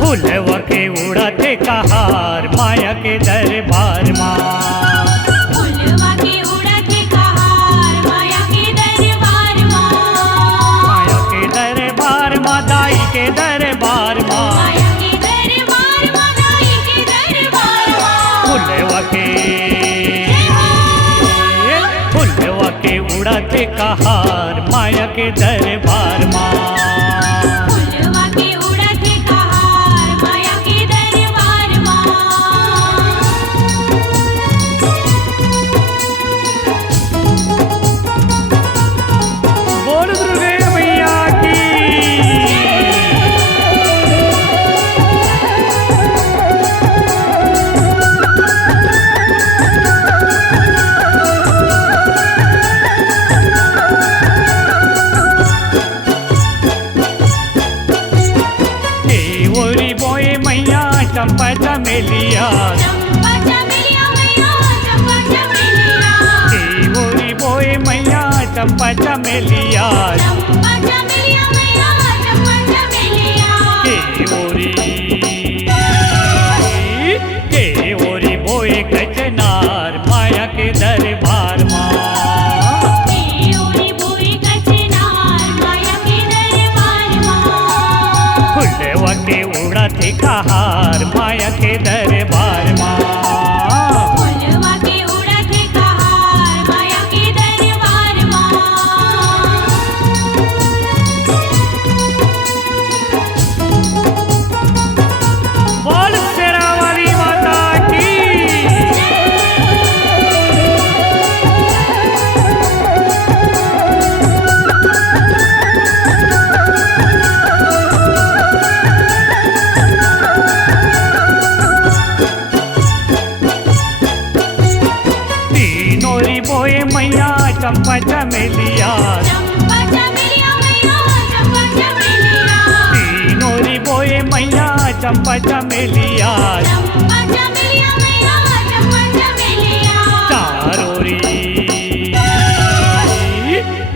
फूलवा के उड़ते कहार माया के दरबार माँ। फूलवा के उड़ते कहार माया के दरबार माँ। माया के दरबार माँ, दाई के दरबार माँ। माया के दरबार माँ, दाई के दरबार माँ। फूलवा के उड़ते कहार माया के दरबार माँ। फूलवा के उड़ते कहार माया के दरबार माँ। बोल दुर्गे मैया की। ओरी बोए मैया चंपा चमेलिया। चंपा चमेलिया मैया चंपा चमेलिया। ओरी बोए मैया चंपा चमेलिया। चंपा चमेलिया मैया चंपा चमेलिया। के ओरी बोए कचनार माया के दरबार माँ। ओरी बोई कचनार माया के दरबार माँ। फूलवा के उड़ते कहार माया के दरबार माँ। फूलवा के उड़ते कहार माया के दरबार माँ। बोल शेरावाली माता की। तीनोरी बोए मैया चंपा चमेलिया। चंपा चमेलिया मैया चंपा चमेलिया। तीनोरी बोए मैया चंपा चमेलिया। चंपा चमेलिया मैया चंपा चमेलिया।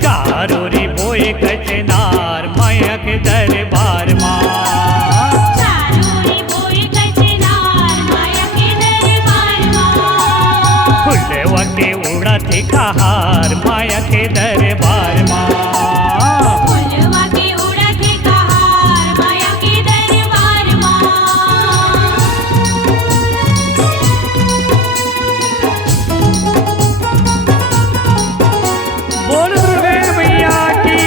चारोरी बोए कचनार माया के दरबार माँ। चारोरी बोई कचनार माया के दरबार माँ। फूलवा के उड़ते कहार माया के दरबार माँ। फूलवा के उड़ते कहार माया के दरबार माँ। बोल दुर्गे मैया की।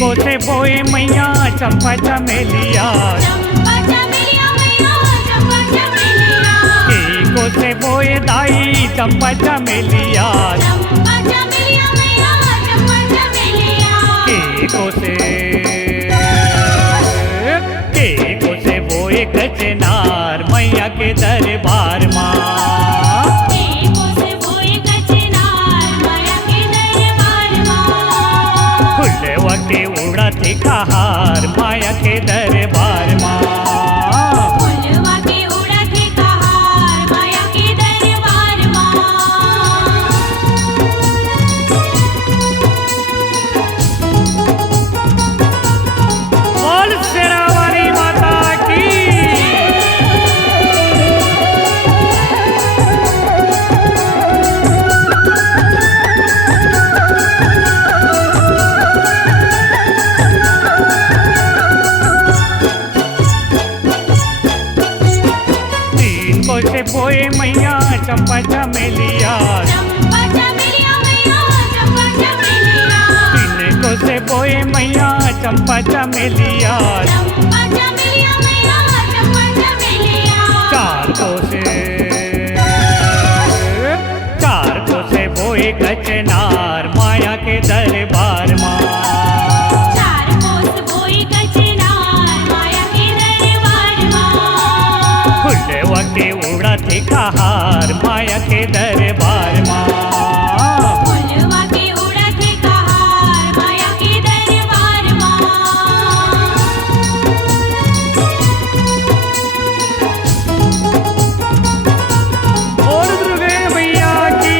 को से बोए मैया चंपा चमेलिया। चंपा चमेलिया मैया चंपा चमेलिया। को से बोए दाई चंपा चमेलिया। चंपा चमेलिया मैया चंपा चमेलिया। को से बोए कचनार मैया के दरबार माँ। को से बोई कचनार माया के दरबार माँ। फूलवा के उड़ते कहार माया के दरबार माँ। फूलवा के उड़ते कहार माया के दरबार माँ। बोल शेरावाली माता की। से बोए मैया चंपा चमेलिया। चंपा चमेलिया मैया चंपा चमेलिया। को से बोए मैया चंपा चमेलिया। चंपा चमेलिया मैया चंपा चमेलिया। चार को से कहार माया के दरबार माँ। फुलवा के उड़त कहार माया के दरबार माँ। और दुर्गे मैया की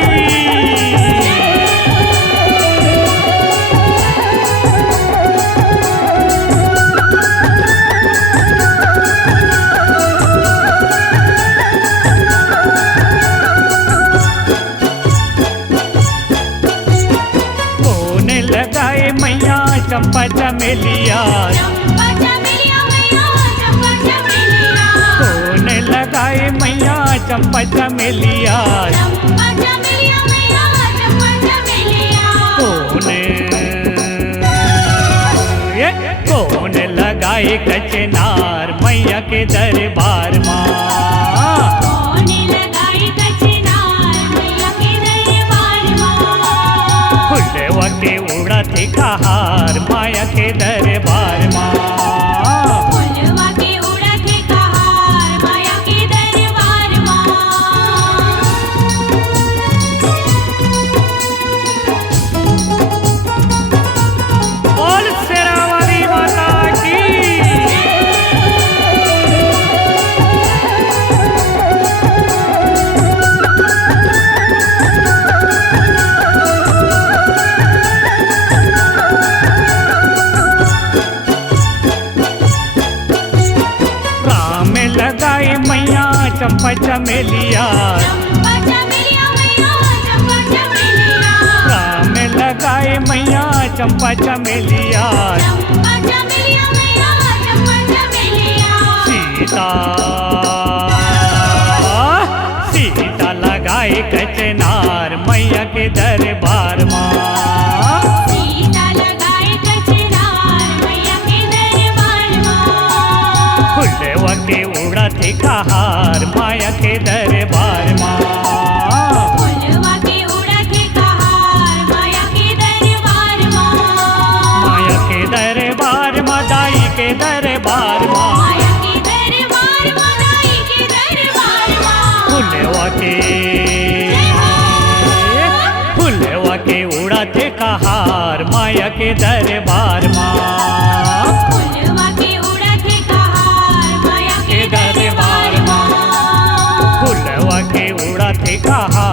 लगाए मैया चंपा चमेलिया, चंपा चमेलिया मैया चंपा चमेलिया। सोने लगाए मैया चंपा चमेलिया, चंपा चमेलिया मैया चंपा चमेलिया। कौन लगाए कचनार मैया के दरबार माँ। कौन लगाई कचनार मैया के दरबार माँ। फुलवा के उड़त कहार माया के दरबार माँ। फुलवा के उड़त कहार माया के दरबार माँ। बोल शेरावाली माता की राम लगाए मैया चंपा चमेलिया, चंपा चमेलिया मैया चंपा चमेलिया। राम लगाए मैया चंपा चमेलिया, चंपा चमेलिया मैया चंपा चमेलिया। सीता लगाए कचनार मैया के दरबार माँ। सीता लगाए कचनार मैया के दरबार माँ। फुलवा के उड़त कहार माया के दरबार माँ। फुलवा के उड़त कहार माया के दरबार माँ। माया के दरबार माँ, दाई के दरबार माँ। माया के दरबार माँ, दाई के दरबार माँ। फुलवा के उड़त कहार माया के दरबार माँ। फुलवा के उड़त कहार माया के दरबार माँ। फुलवा के उड़त कहार